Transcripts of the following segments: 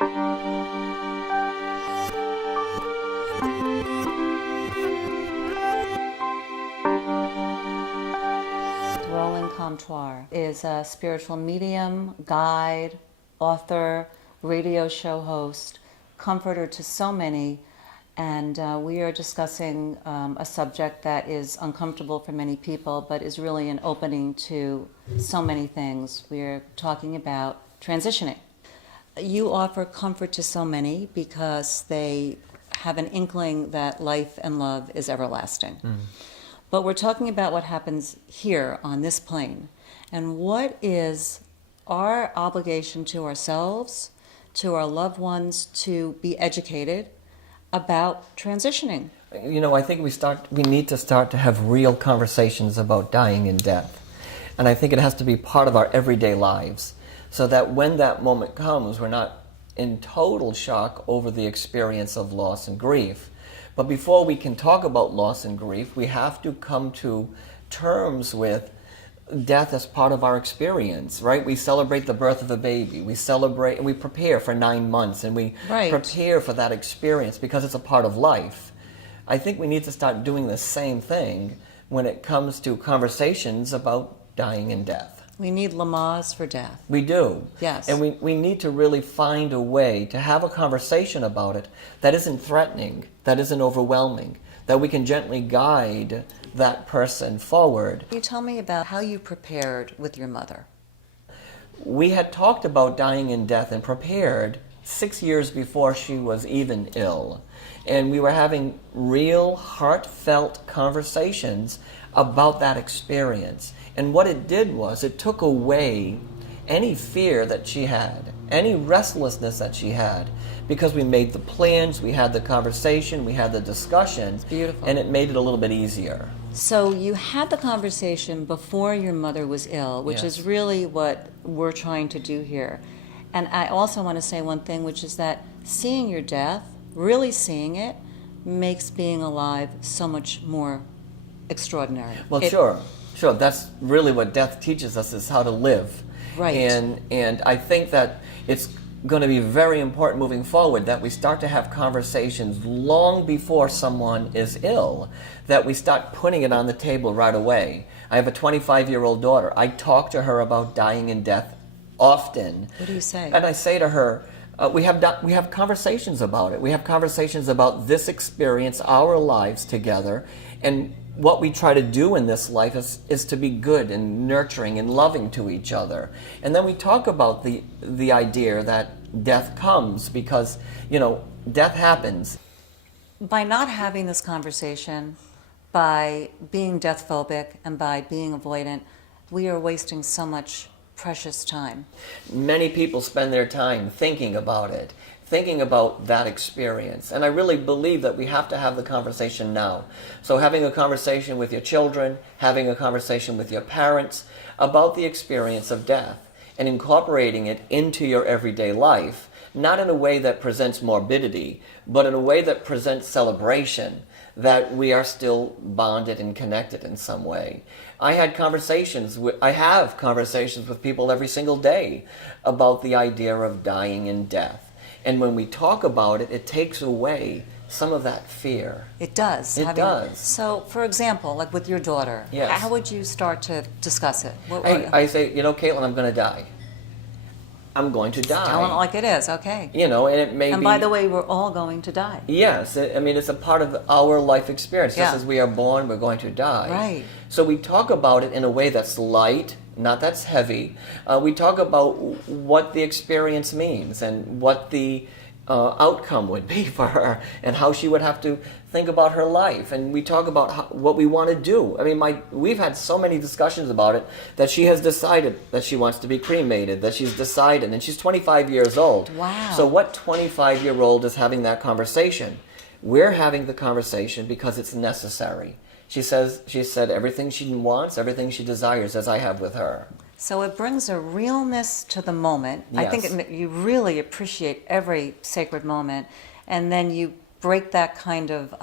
Roland Comtois is a spiritual medium, guide, author, radio show host, comforter to so many, and we are discussing a subject that is uncomfortable for many people, but is really an opening to so many things. We're talking about transitioning. You offer comfort to so many because they have an inkling that life and love is everlasting. But we're talking about what happens here on this plane, and what is our obligation to ourselves, to our loved ones, to be educated about transitioning. You know, I think we need to start to have real conversations about dying and death. And I think it has to be part of our everyday lives, so that when that moment comes, we're not in total shock over the experience of loss and grief. But before we can talk about loss and grief, we have to come to terms with death as part of our experience, right? We celebrate the birth of a baby. We celebrate and we prepare for 9 months, and we prepare for that experience because it's a part of life. I think we need to start doing the same thing when it comes to conversations about dying and death. We need Lamaze for death. We do. Yes. And we need to really find a way to have a conversation about it that isn't threatening, that isn't overwhelming, that we can gently guide that person forward. Can you tell me about how you prepared with your mother? We had talked about dying and death and prepared 6 years before she was even ill. And we were having real, heartfelt conversations about that experience. And what it did was it took away any fear that she had, any restlessness that she had, because we made the plans, we had the conversation, we had the discussions. Beautiful. And it made it a little bit easier. So you had the conversation before your mother was ill, which is really what we're trying to do here. And I also want to say one thing, which is that seeing your death, really seeing it, makes being alive so much more extraordinary. Well, sure. That's really what death teaches us, is how to live. Right. And I think that it's going to be very important moving forward that we start to have conversations long before someone is ill, that we start putting it on the table right away. I have a 25-year-old daughter. I talk to her about dying and death often. What do you say? And I say to her, we have conversations about it. We have conversations about this experience, our lives together, and what we try to do in this life is to be good and nurturing and loving to each other. And then we talk about the idea that death comes because, death happens. By not having this conversation, by being death phobic and by being avoidant, we are wasting so much precious time. Many people spend their time thinking about it, thinking about that experience. And I really believe that we have to have the conversation now. So having a conversation with your children, having a conversation with your parents about the experience of death, and incorporating it into your everyday life, not in a way that presents morbidity, but in a way that presents celebration, that we are still bonded and connected in some way. I have conversations with people every single day about the idea of dying and death. And when we talk about it, it takes away some of that fear. It does. It does. So, for example, like with your daughter, how would you start to discuss it? I say, Caitlin, I'm going to die. I'm going to die. Telling it like it is, okay. And it may be... And by the way, we're all going to die. Yes. It's a part of our life experience. Just as we are born, we're going to die. Right. So we talk about it in a way that's light, not that's heavy. We talk about what the experience means and what the outcome would be for her and how she would have to think about her life. And we talk about what we want to do. We've had so many discussions about it that she has decided that she wants to be cremated, that she's decided, and she's 25 years old. Wow. So what 25-year-old is having that conversation? We're having the conversation because it's necessary. She said everything she wants, everything she desires, as I have with her. So it brings a realness to the moment. Yes. I think you really appreciate every sacred moment, and then you break that kind of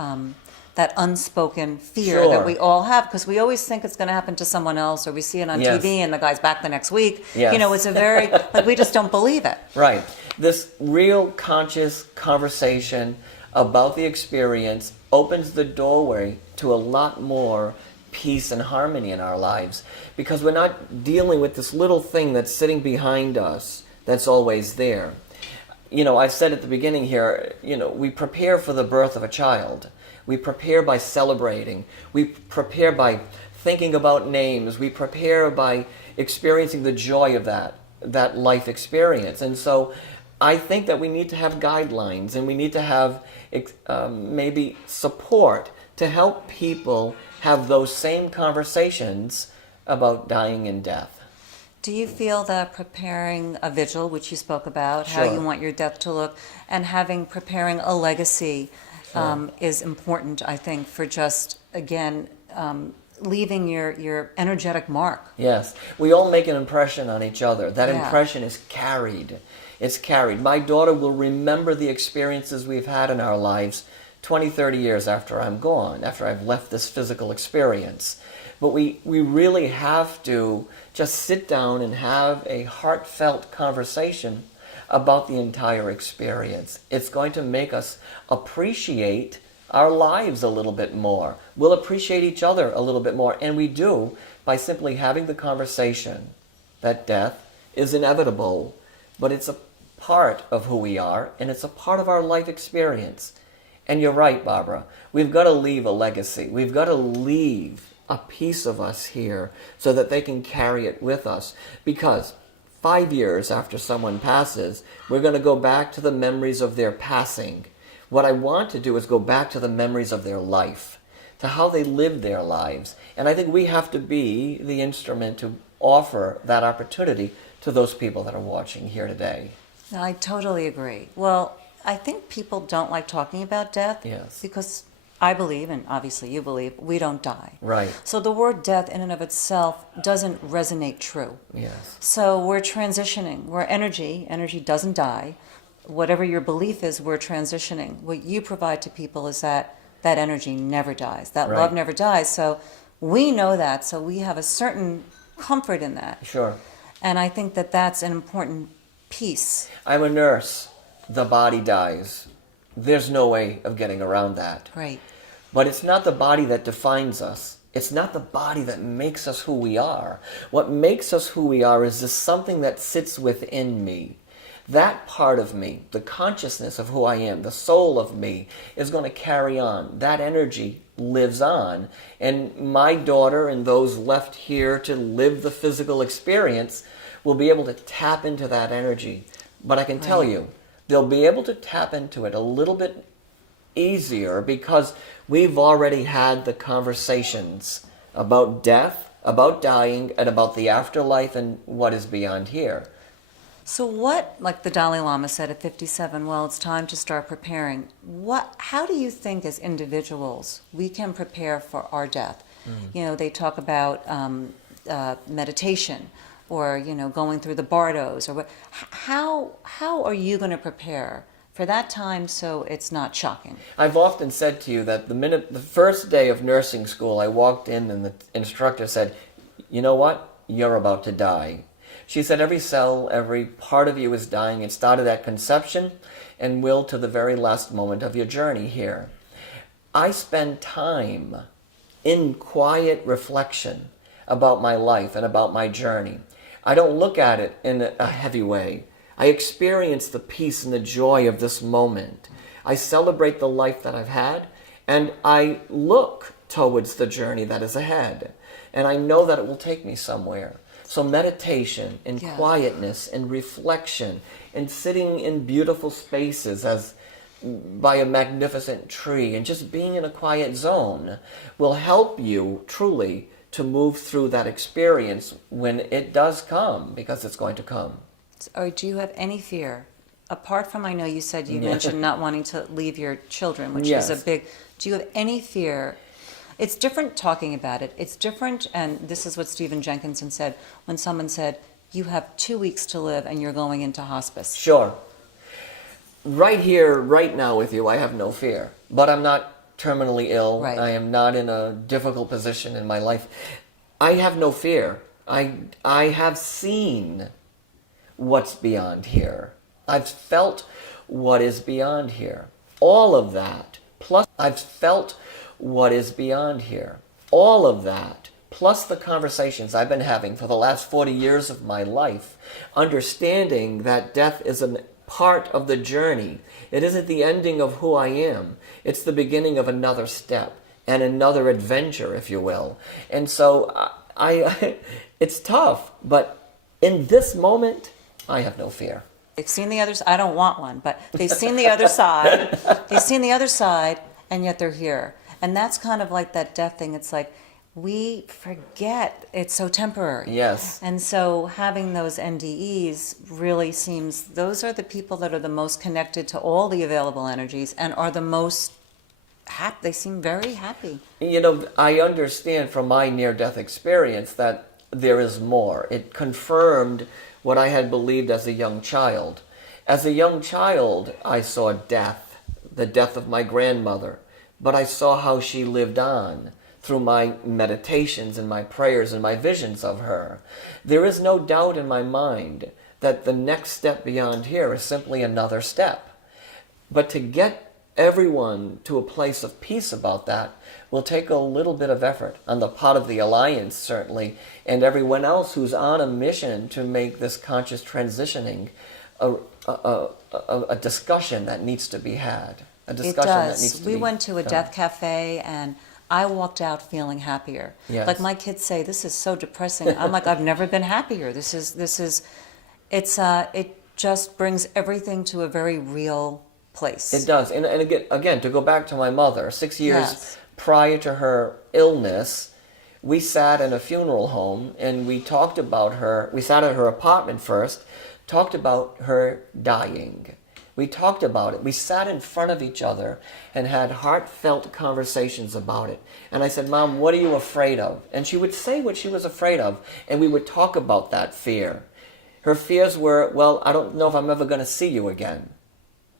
that unspoken fear that we all have, because we always think it's going to happen to someone else, or we see it on TV and the guy's back the next week. Yes. It's a very, we just don't believe it. Right. This real conscious conversation about the experience opens the doorway to a lot more peace and harmony in our lives, because we're not dealing with this little thing that's sitting behind us that's always there. I've said at the beginning here, we prepare for the birth of a child. We prepare by celebrating. We prepare by thinking about names. We prepare by experiencing the joy of that life experience. And so I think that we need to have guidelines, and we need to have maybe support to help people have those same conversations about dying and death. Do you feel that preparing a vigil, which you spoke about, how Sure. you want your death to look, and preparing a legacy is important, I think, for just, again, leaving your energetic mark? Yes. We all make an impression on each other. That Yeah. impression is carried. It's carried. My daughter will remember the experiences we've had in our lives 20, 30 years after I'm gone, after I've left this physical experience. But we really have to just sit down and have a heartfelt conversation about the entire experience. It's going to make us appreciate our lives a little bit more. We'll appreciate each other a little bit more. And we do by simply having the conversation that death is inevitable, but it's a part of who we are, and it's a part of our life experience. And you're right, Barbara. We've got to leave a legacy. We've got to leave a piece of us here so that they can carry it with us. Because 5 years after someone passes, we're going to go back to the memories of their passing. What I want to do is go back to the memories of their life, to how they lived their lives. And I think we have to be the instrument to offer that opportunity to those people that are watching here today. No, I totally agree. Well, I think people don't like talking about death Yes. because I believe, and obviously you believe, we don't die. Right. So the word death in and of itself doesn't resonate true. Yes. So we're transitioning. We're energy. Energy doesn't die. Whatever your belief is, we're transitioning. What you provide to people is that energy never dies. That Right. love never dies. So we know that. So we have a certain comfort in that. Sure. And I think that that's an important piece. I'm a nurse. The body dies. There's no way of getting around that. Right. But it's not the body that defines us. It's not the body that makes us who we are. What makes us who we are is this something that sits within me. That part of me, the consciousness of who I am, the soul of me, is going to carry on. That energy lives on. And my daughter and those left here to live the physical experience will be able to tap into that energy. But I can tell Right. you, they'll be able to tap into it a little bit easier because we've already had the conversations about death, about dying, and about the afterlife and what is beyond here. So what, like the Dalai Lama said at 57, well, it's time to start preparing. How do you think as individuals we can prepare for our death? They talk about meditation or, going through the bardos or what. How are you going to prepare for that time so it's not shocking? I've often said to you that the first day of nursing school, I walked in and the instructor said, "You know what? You're about to die." She said every cell, every part of you is dying. It started at conception and will to the very last moment of your journey here. I spend time in quiet reflection about my life and about my journey. I don't look at it in a heavy way. I experience the peace and the joy of this moment. I celebrate the life that I've had, and I look towards the journey that is ahead. And I know that it will take me somewhere. So meditation and quietness and reflection and sitting in beautiful spaces as by a magnificent tree and just being in a quiet zone will help you truly to move through that experience when it does come, because it's going to come. Or do you have any fear? Apart from, I know you said you mentioned not wanting to leave your children, which is a big, do you have any fear? It's different talking about it. It's different, and this is what Stephen Jenkinson said, when someone said, you have 2 weeks to live and you're going into hospice. Sure. Right here, right now with you, I have no fear. But I'm not terminally ill. Right. I am not in a difficult position in my life. I have no fear. I have seen what's beyond here. I've felt what is beyond here. All of that, plus I've felt what is beyond here. All of that, plus the conversations I've been having for the last 40 years of my life, understanding that death is a part of the journey. It isn't the ending of who I am. It's the beginning of another step and another adventure, if you will. And so it's tough, but in this moment, I have no fear. They've seen the other side. I don't want one, but they've seen the other side. They've seen the other side, and yet they're here. And that's kind of like that death thing. It's like we forget it's so temporary. Yes. And so having those NDEs really seems, those are the people that are the most connected to all the available energies and are the most happy. They seem very happy. You know, I understand from my near-death experience that there is more. It confirmed what I had believed as a young child. As a young child, I saw death, the death of my grandmother, but I saw how she lived on through my meditations and my prayers and my visions of her. There is no doubt in my mind that the next step beyond here is simply another step. But to get everyone to a place of peace about that will take a little bit of effort on the part of the Alliance, certainly, and everyone else who's on a mission to make this conscious transitioning a discussion that needs to be had. A discussion that needs to be We went to a done. death cafe and I walked out feeling happier. Yes. Like my kids say, this is so depressing. I'm like, I've never been happier. It just brings everything to a very real place. It does. And again, to go back to my mother, 6 years Yes. prior to her illness, we sat in a funeral home and we talked about her. We sat at her apartment first, talked about her dying. We talked about it. We sat in front of each other and had heartfelt conversations about it. And I said, Mom, what are you afraid of? And she would say what she was afraid of, and we would talk about that fear. Her fears were, well, I don't know if I'm ever going to see you again.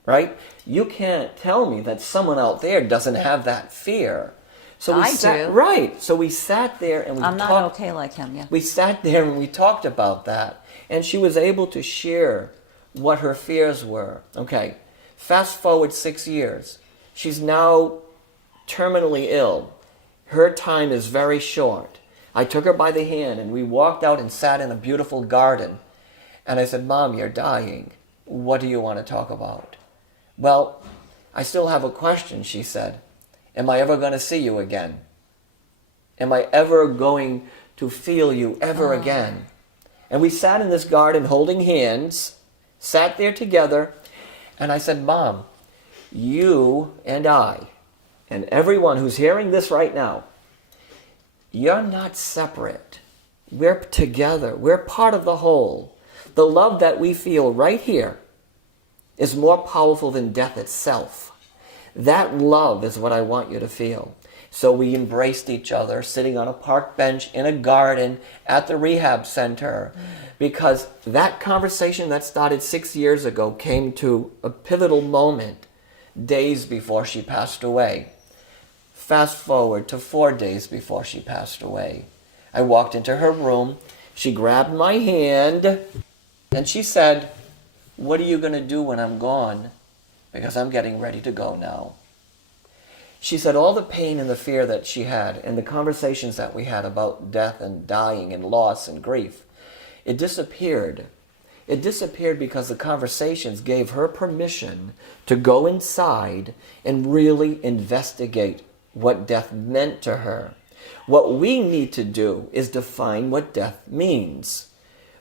Right? You can't tell me that someone out there doesn't have that fear. So we I sat, do. Right. So we sat there and we I'm talked. not okay like him, yeah. We sat there and we talked about that. And she was able to share what her fears were. Okay. Fast forward 6 years. She's now terminally ill. Her time is very short. I took her by the hand and we walked out and sat in a beautiful garden. And I said, Mom, you're dying. What do you want to talk about? Well, I still have a question, she said. Am I ever going to see you again? Am I ever going to feel you ever again? And we sat in this garden holding hands, sat there together, and I said, Mom, you and I, and everyone who's hearing this right now, you're not separate. We're together. We're part of the whole. The love that we feel right here is more powerful than death itself. That love is what I want you to feel. So we embraced each other, sitting on a park bench in a garden at the rehab center, because that conversation that started 6 years ago came to a pivotal moment days before she passed away. Fast forward to 4 days before she passed away. I walked into her room, she grabbed my hand, and she said, what are you going to do when I'm gone? Because I'm getting ready to go now. She said all the pain and the fear that she had and the conversations that we had about death and dying and loss and grief, it disappeared. It disappeared because the conversations gave her permission to go inside and really investigate what death meant to her. What we need to do is define what death means.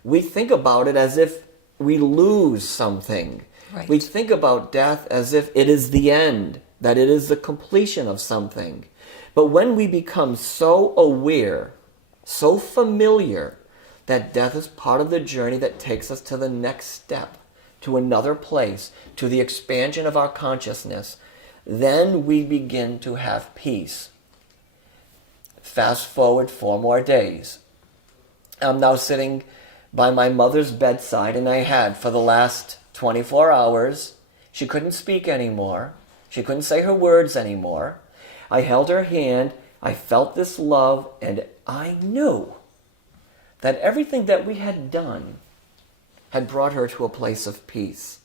We think about it as if we lose something. Right. We think about death as if it is the end, that it is the completion of something. But when we become so aware, so familiar, that death is part of the journey that takes us to the next step, to another place, to the expansion of our consciousness, then we begin to have peace. Fast forward 4 more days. I'm now sitting by my mother's bedside, and I had for the last 24 hours. She couldn't speak anymore. She couldn't say her words anymore. I held her hand. I felt this love, and I knew that everything that we had done had brought her to a place of peace.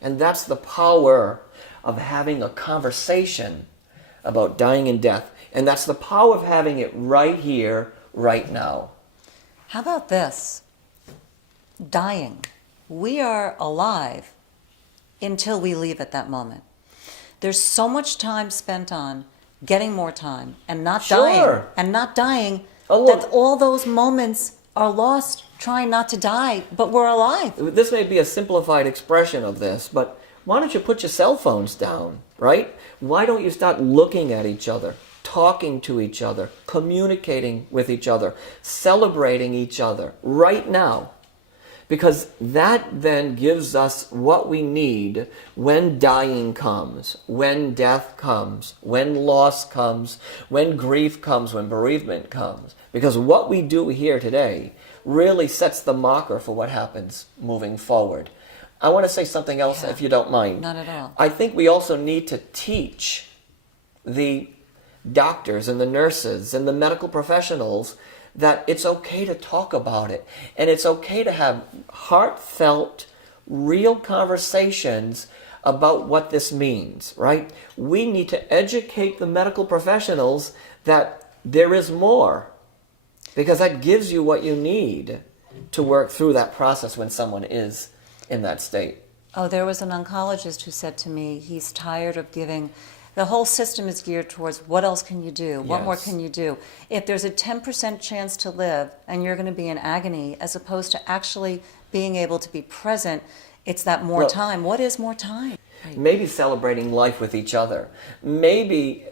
And that's the power of having a conversation about dying and death. And that's the power of having it right here, right now. How about this? Dying. We are alive until we leave at that moment. There's so much time spent on getting more time and not dying. And not dying, that all those moments are lost trying not to die, but we're alive. This may be a simplified expression of this, but why don't you put your cell phones down, right? Why don't you start looking at each other, talking to each other, communicating with each other, celebrating each other right now? Because that then gives us what we need when dying comes, when death comes, when loss comes, when grief comes, when bereavement comes. Because what we do here today really sets the marker for what happens moving forward. I want to say something else, if you don't mind. Not at all. I think we also need to teach the doctors and the nurses and the medical professionals that it's okay to talk about it. And it's okay to have heartfelt, real conversations about what this means, right? We need to educate the medical professionals that there is more, because that gives you what you need to work through that process when someone is in that state. Oh, there was an oncologist who said to me, he's tired of giving. The whole system is geared towards what else can you do? What more can you do? If there's a 10% chance to live and you're going to be in agony, as opposed to actually being able to be present, it's that more time. What is more time? Maybe celebrating life with each other. Maybe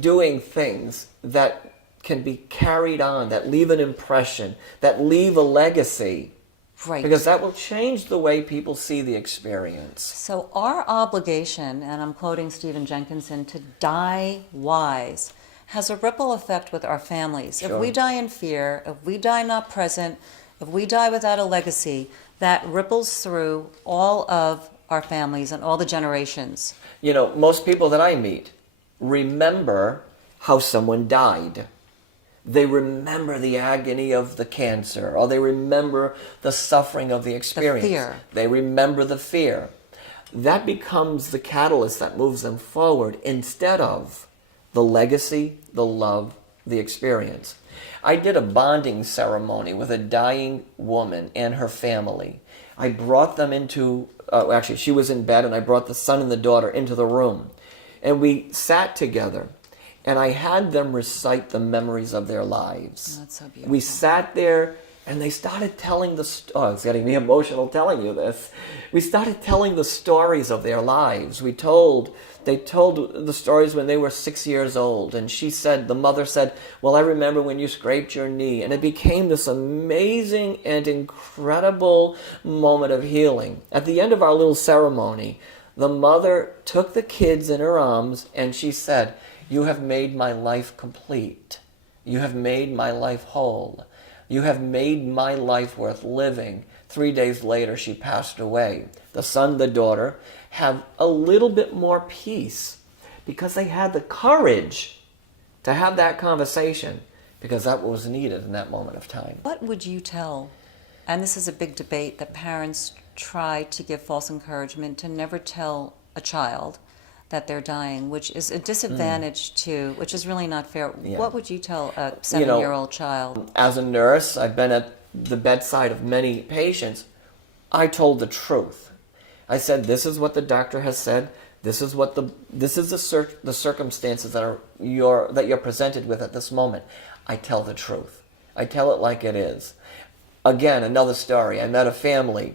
doing things that can be carried on, that leave an impression, that leave a legacy. Right. Because that will change the way people see the experience. So our obligation, and I'm quoting Stephen Jenkinson, to die wise, has a ripple effect with our families. Sure. If we die in fear, if we die not present, if we die without a legacy, that ripples through all of our families and all the generations. You know, most people that I meet remember how someone died. They remember the agony of the cancer, or they remember the suffering of the experience. The fear. They remember the fear. That becomes the catalyst that moves them forward instead of the legacy, the love, the experience. I did a bonding ceremony with a dying woman and her family. I brought them into, actually she was in bed, and I brought the son and the daughter into the room. And we sat together. And I had them recite the memories of their lives. Oh, that's so beautiful. We sat there, and they started telling it's getting me emotional telling you this. We started telling the stories of their lives. They told the stories when they were 6 years old. And the mother said, well, I remember when you scraped your knee. And it became this amazing and incredible moment of healing. At the end of our little ceremony, the mother took the kids in her arms, and she said, you have made my life complete. You have made my life whole. You have made my life worth living. 3 days later, she passed away. The son, the daughter, have a little bit more peace because they had the courage to have that conversation, because that was needed in that moment of time. What would you tell, and this is a big debate, that parents try to give false encouragement to never tell a child that they're dying, which is a disadvantage to, which is really not fair. Yeah. What would you tell a 7-year-old child? As a nurse, I've been at the bedside of many patients. I told the truth. I said, this is what the doctor has said. This is the circumstances that you're presented with at this moment. I tell the truth. I tell it like it is. Again, another story. I met a family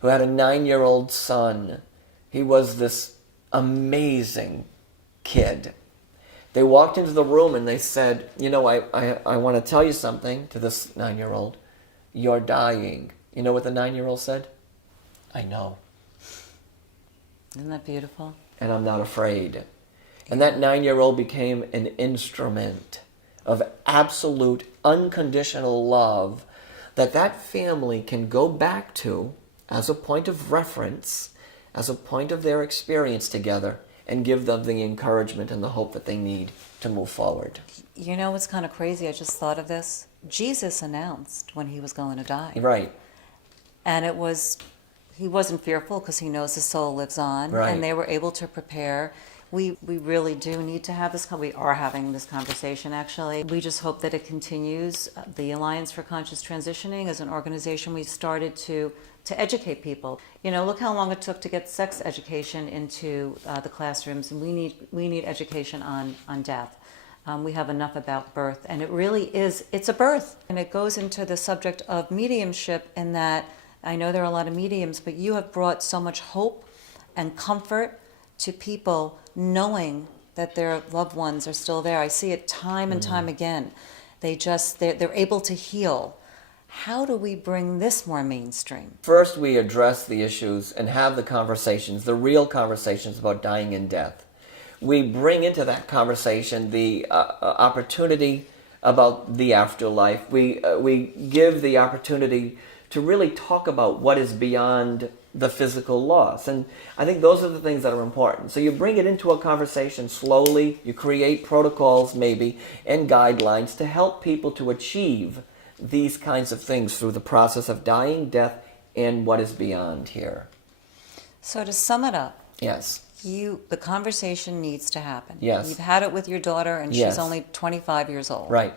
who had a 9-year-old son. He was this amazing kid. They walked into the room and they said, I want to tell you something to this 9-year-old. You're dying. You know what the 9-year-old said? I know. Isn't that beautiful? And I'm not afraid. And that 9-year-old became an instrument of absolute unconditional love that family can go back to as a point of reference, as a point of their experience together, and give them the encouragement and the hope that they need to move forward. You know what's kind of crazy? I just thought of this. Jesus announced when he was going to die. Right. And it was he wasn't fearful because he knows the soul lives on, Right. and they were able to prepare. We really do need to have this. We are having this conversation, actually. We just hope that it continues. The Alliance for Conscious Transitioning is an organization we started to educate people. Look how long it took to get sex education into the classrooms, and we need education on death. We have enough about birth, and it really is, it's a birth. And it goes into the subject of mediumship, in that I know there are a lot of mediums, but you have brought so much hope and comfort to people knowing that their loved ones are still there. I see it time and time again. They're able to heal. How do we bring this more mainstream? First, we address the issues and have the conversations, the real conversations about dying and death. We bring into that conversation the opportunity about the afterlife. We give the opportunity to really talk about what is beyond the physical loss. And I think those are the things that are important. So you bring it into a conversation slowly, you create protocols maybe and guidelines to help people to achieve these kinds of things through the process of dying, death, and what is beyond here. So to sum it up, Yes. the conversation needs to happen. Yes. You've had it with your daughter, and Yes. she's only 25 years old. Right.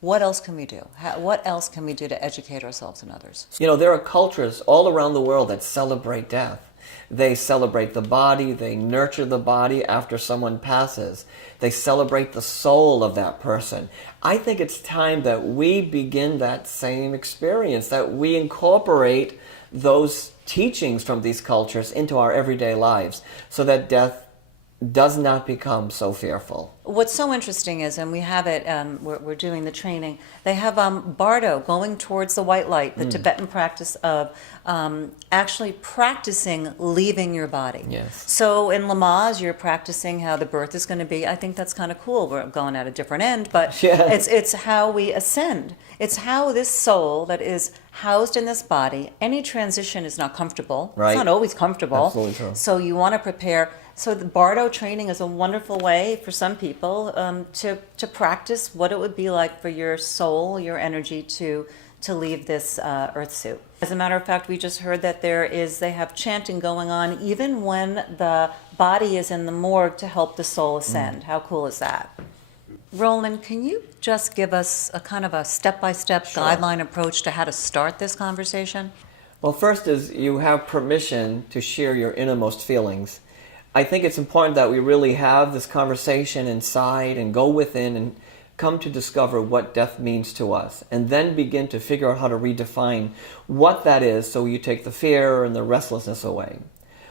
What else can we do? What else can we do to educate ourselves and others? There are cultures all around the world that celebrate death. They celebrate the body, they nurture the body after someone passes. They celebrate the soul of that person. I think it's time that we begin that same experience, that we incorporate those teachings from these cultures into our everyday lives so that death does not become so fearful. What's so interesting is, and we have it, we're doing the training, they have Bardo going towards the white light, the Tibetan practice of actually practicing leaving your body. Yes. So in Lamaze, you're practicing how the birth is going to be. I think that's kind of cool. We're going at a different end, but Yeah. it's how we ascend. It's how this soul that is housed in this body, any transition is not comfortable. Right. It's not always comfortable. Absolutely true. So you want to prepare. So the Bardo training is a wonderful way for some people to practice what it would be like for your soul, your energy to leave this earth suit. As a matter of fact, we just heard that they have chanting going on even when the body is in the morgue to help the soul ascend. How cool is that? Roland, can you just give us a kind of a step-by-step Sure. guideline approach to how to start this conversation? Well, first is you have permission to share your innermost feelings. I think it's important that we really have this conversation inside and go within and come to discover what death means to us, and then begin to figure out how to redefine what that is so you take the fear and the restlessness away.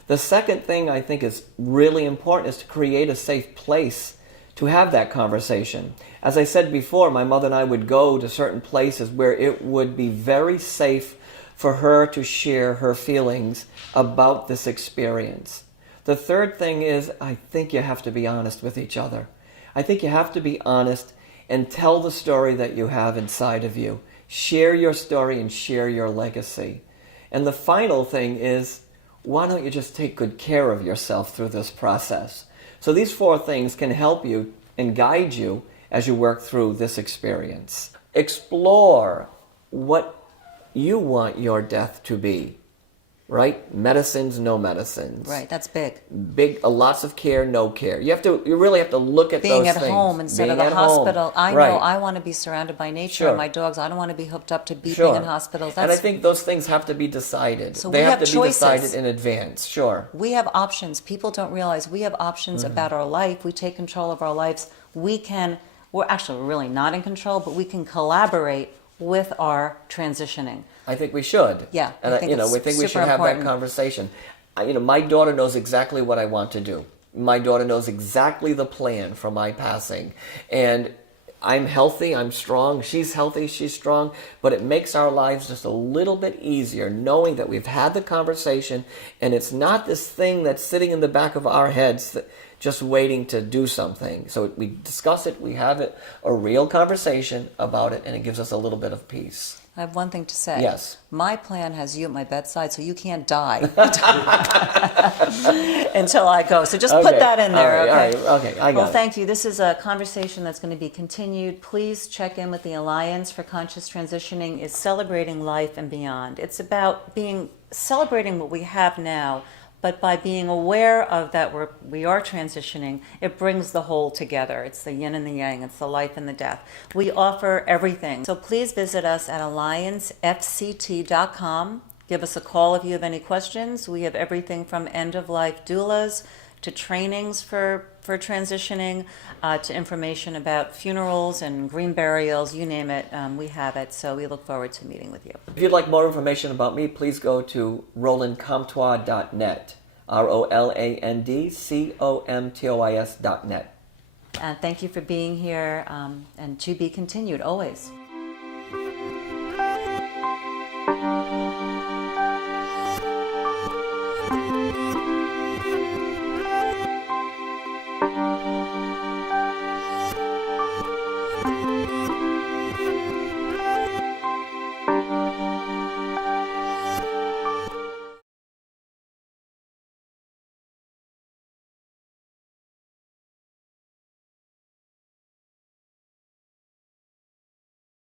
The second thing I think is really important is to create a safe place to have that conversation. As I said before, my mother and I would go to certain places where it would be very safe for her to share her feelings about this experience. The third thing is, I think you have to be honest with each other. I think you have to be honest and tell the story that you have inside of you. Share your story and share your legacy. And the final thing is, why don't you just take good care of yourself through this process? So these four things can help you and guide you as you work through this experience. Explore what you want your death to be. Right? Medicines, no medicines. Right, that's big. Big, lots of care, no care. You really have to look at Being those at things. home instead Being of the at home. hospital. I Right. know I want to be surrounded by nature. Sure. And my dogs, I don't want to be hooked up to beeping Sure. in hospitals. And I think those things have to be decided. So they we have have to choices. be decided in advance. Sure. We have options. People don't realize we have options about our life. We take control of our lives. We're actually really not in control, but we can collaborate with our transitioning. I think we should. Yeah, And I think it's we think we super should have important. that conversation. My daughter knows exactly what I want to do. My daughter knows exactly the plan for my passing. And I'm healthy, I'm strong, she's healthy, she's strong, but it makes our lives just a little bit easier knowing that we've had the conversation and it's not this thing that's sitting in the back of our heads just waiting to do something. So we discuss it, we have a real conversation about it, and it gives us a little bit of peace. I have one thing to say. Yes. My plan has you at my bedside, so you can't die until I go. So just put that in there, okay? All right, okay, I got Well, it. thank you. This is a conversation that's going to be continued. Please check in with the Alliance for Conscious Transitioning. Is celebrating life and beyond. It's about celebrating what we have now, but by being aware of that we are transitioning, it brings the whole together. It's the yin and the yang. It's the life and the death. We offer everything. So please visit us at alliancefct.com. Give us a call if you have any questions. We have everything from end-of-life doulas to trainings for transitioning, to information about funerals and green burials, you name it, we have it. So we look forward to meeting with you. If you'd like more information about me, please go to rolandcomtois.net. ROLANDCOMTOIS.net. And thank you for being here, and to be continued always.